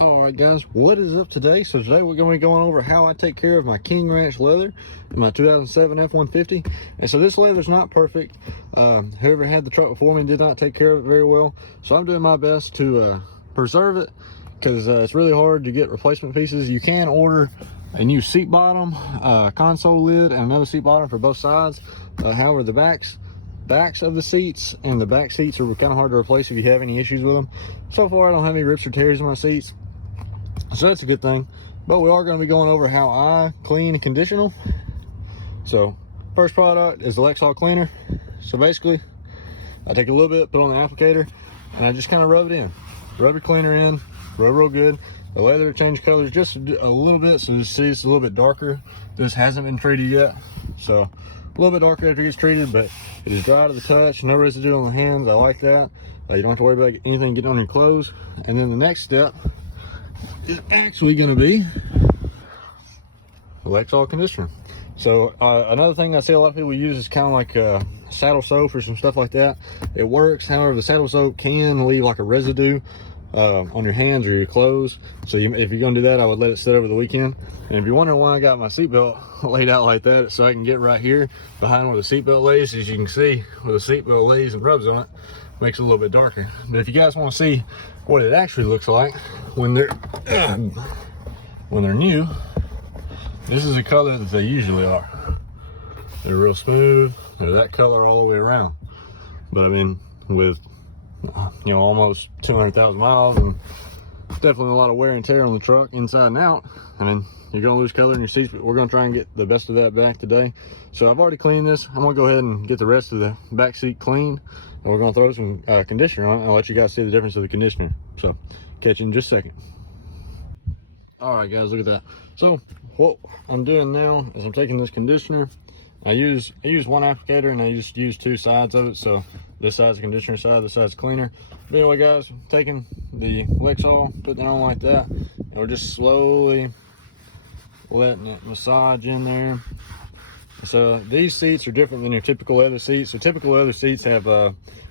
Alright guys, what is up today? So today we're going to be going over how I take care of my King Ranch leather in my 2007 F-150. And so this leather is not perfect. Whoever had the truck before me did not take care of it very well. So I'm doing my best to preserve it, because it's really hard to get replacement pieces. You can order a new seat bottom, console lid, and another seat bottom for both sides. However, the backs of the seats and the back seats are kind of hard to replace if you have any issues with them. So far I don't have any rips or tears in my seats, so that's a good thing. But we are going to be going over how I clean and condition them. So first product is the Lexol cleaner. So basically I take a little bit, put on the applicator, and I just kind of rub it in, rub your cleaner in, rub real good. The leather changed colors just a little bit, so you see it's a little bit darker. This hasn't been treated yet, so a little bit darker after it gets treated, but it is dry to the touch, no residue on the hands. I like that. You don't have to worry about anything getting on your clothes. And then the next step is actually going to be Lexol conditioner. So another thing I see a lot of people use is kind of like saddle soap or some stuff like that. It works. However, the saddle soap can leave like a residue on your hands or your clothes. So if you're gonna do that, I would let it sit over the weekend. And if you're wondering why I got my seatbelt laid out like that, it's so I can get right here behind where the seatbelt lays. As you can see, where the seatbelt lays and rubs on it, makes it a little bit darker. But if you guys want to see what it actually looks like when they're new, this is the color that they usually are. They're real smooth. They're that color all the way around. But I mean, with almost 200,000 miles and definitely a lot of wear and tear on the truck inside and out, I mean, you're gonna lose color in your seats, but we're gonna try and get the best of that back today. So I've already cleaned this. I'm gonna go ahead and get the rest of the back seat clean, and we're gonna throw some conditioner on it. I'll let you guys see the difference of the conditioner. So catch you in just a second. All right guys, look at that. So what I'm doing now is I'm taking this conditioner. I use one applicator, and I just use two sides of it. So this side's the conditioner side, this side's cleaner. But anyway guys, I'm taking the Lexol, putting it on like that, and we're just slowly letting it massage in there. So these seats are different than your typical leather seats. So typical leather seats have,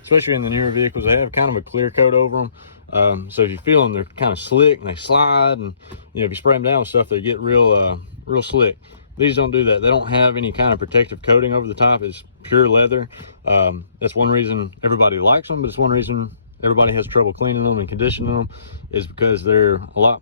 especially in the newer vehicles, they have kind of a clear coat over them. So if you feel them, they're kind of slick and they slide, and if you spray them down with stuff, they get real slick. These don't do that. They don't have any kind of protective coating over the top. It's pure leather. That's one reason everybody likes them, but it's one reason everybody has trouble cleaning them and conditioning them, is because they're a lot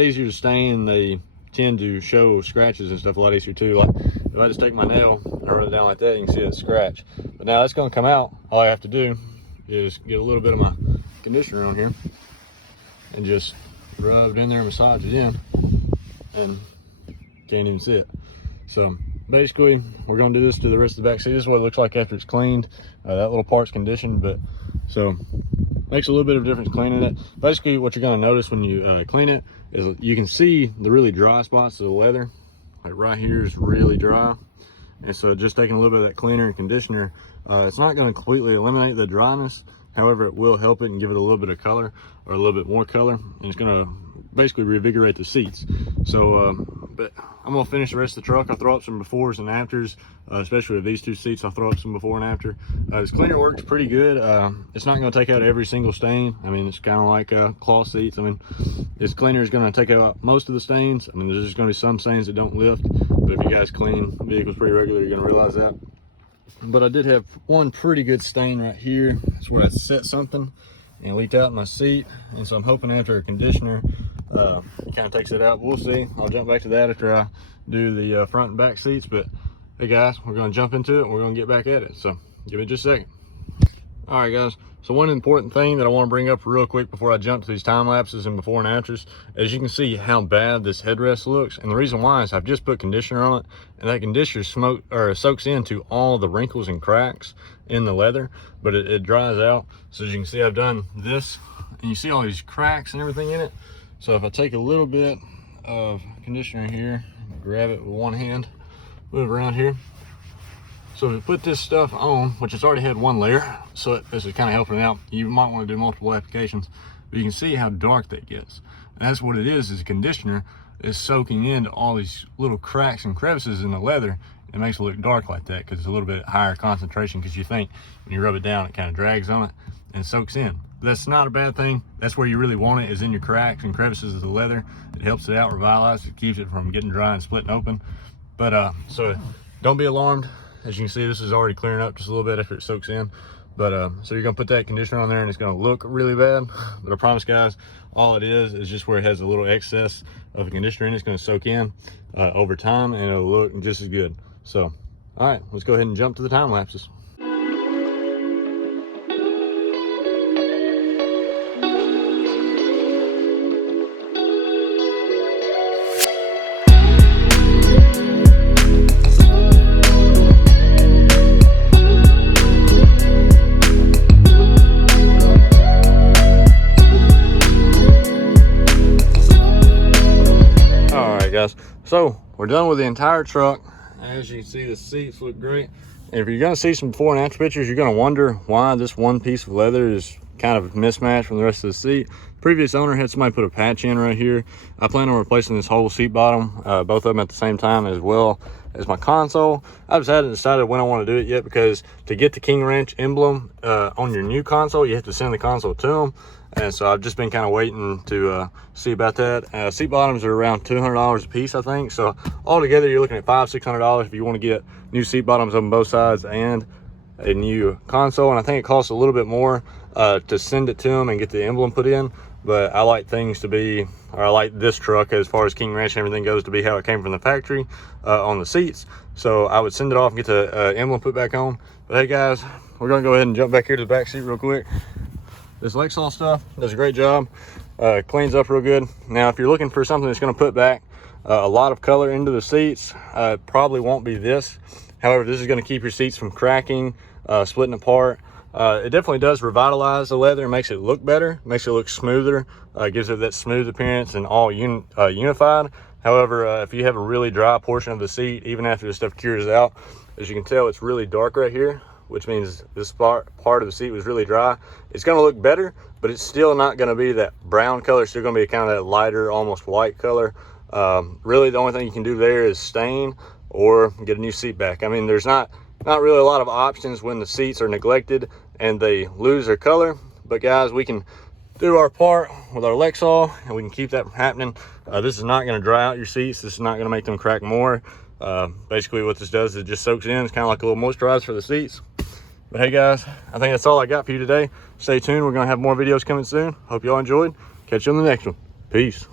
easier to stain. They tend to show scratches and stuff a lot easier too. Like if I just take my nail and run it down like that, you can see that scratch. But now it's going to come out. All I have to do is get a little bit of my conditioner on here and just rub it in there and massage it in, and can't even see it. So basically we're going to do this to the rest of the back seat. This is what it looks like after it's cleaned. That little part's conditioned, but so makes a little bit of a difference cleaning it. Basically what you're going to notice when you clean it is you can see the really dry spots of the leather. Like right here is really dry, and so just taking a little bit of that cleaner and conditioner, it's not going to completely eliminate the dryness. However, it will help it and give it a little bit of color, or a little bit more color, and it's going to basically revigorate the seats. So but I'm gonna finish the rest of the truck. I'll throw up some befores and afters, especially with these two seats. I'll throw up some before and after. This cleaner works pretty good. It's not gonna take out every single stain. I mean, it's kind of like cloth seats. I mean, this cleaner is gonna take out most of the stains. I mean, there's just gonna be some stains that don't lift, but if you guys clean vehicles pretty regularly, you're gonna realize that. But I did have one pretty good stain right here. That's where I set something and it leaked out in my seat, and so I'm hoping after a conditioner kind of takes it out. But we'll see. I'll jump back to that after I do the front and back seats. But hey guys, we're going to jump into it and we're going to get back at it, so give it just a second. All right, guys. So one important thing that I want to bring up real quick before I jump to these time lapses and before and afters, as you can see how bad this headrest looks. And the reason why is I've just put conditioner on it, and that conditioner soaks into all the wrinkles and cracks in the leather, but it dries out. So as you can see, I've done this, and you see all these cracks and everything in it. So if I take a little bit of conditioner here, grab it with one hand, move around here. So to put this stuff on, which it's already had one layer, so this is kind of helping it out. You might want to do multiple applications, but you can see how dark that gets. And that's what it is the conditioner is soaking into all these little cracks and crevices in the leather. It makes it look dark like that because it's a little bit higher concentration, because you think when you rub it down, it kind of drags on it and soaks in. But that's not a bad thing. That's where you really want it, is in your cracks and crevices of the leather. It helps it out, revitalizes it, keeps it from getting dry and splitting open. But so don't be alarmed. As you can see, this is already clearing up just a little bit after it soaks in. But so you're gonna put that conditioner on there and it's gonna look really bad. But I promise, guys, all it is just where it has a little excess of conditioner in it. It's gonna soak in over time, and it'll look just as good. So, all right, let's go ahead and jump to the time lapses. Guys, so we're done with the entire truck. As you can see, the seats look great. And if you're going to see some before and after pictures, you're going to wonder why this one piece of leather is kind of mismatched from the rest of the seat. Previous owner had somebody put a patch in right here. I plan on replacing this whole seat bottom, both of them at the same time, as well as my console. I just hadn't decided when I want to do it yet, because to get the King Ranch emblem on your new console, you have to send the console to them. And so I've just been kind of waiting to see about that. Seat bottoms are around $200 a piece, I think. So altogether, you're looking at $500–600 if you want to get new seat bottoms on both sides and a new console. And I think it costs a little bit more to send it to them and get the emblem put in. But I like things to be, or I like this truck as far as King Ranch and everything goes, to be how it came from the factory on the seats. So I would send it off and get the emblem put back on. But hey guys, we're gonna go ahead and jump back here to the back seat real quick. This Lexol stuff does a great job. Cleans up real good. Now, if you're looking for something that's going to put back a lot of color into the seats, it probably won't be this. However, this is going to keep your seats from cracking, splitting apart. It definitely does revitalize the leather, makes it look better, makes it look smoother, gives it that smooth appearance and all unified. However, if you have a really dry portion of the seat, even after the stuff cures out, as you can tell, it's really dark right here, which means this part of the seat was really dry. It's going to look better, but it's still not going to be that brown color. It's still going to be kind of that lighter, almost white color. Really, the only thing you can do there is stain or get a new seat back. I mean, there's not really a lot of options when the seats are neglected and they lose their color. But guys, we can do our part with our Lexol, and we can keep that from happening. This is not going to dry out your seats. This is not going to make them crack more. Basically what this does is it just soaks in. It's kind of like a little moisturizer for the seats. But hey guys, I think that's all I got for you today. Stay tuned, we're gonna have more videos coming soon. Hope y'all enjoyed. Catch you on the next one. Peace.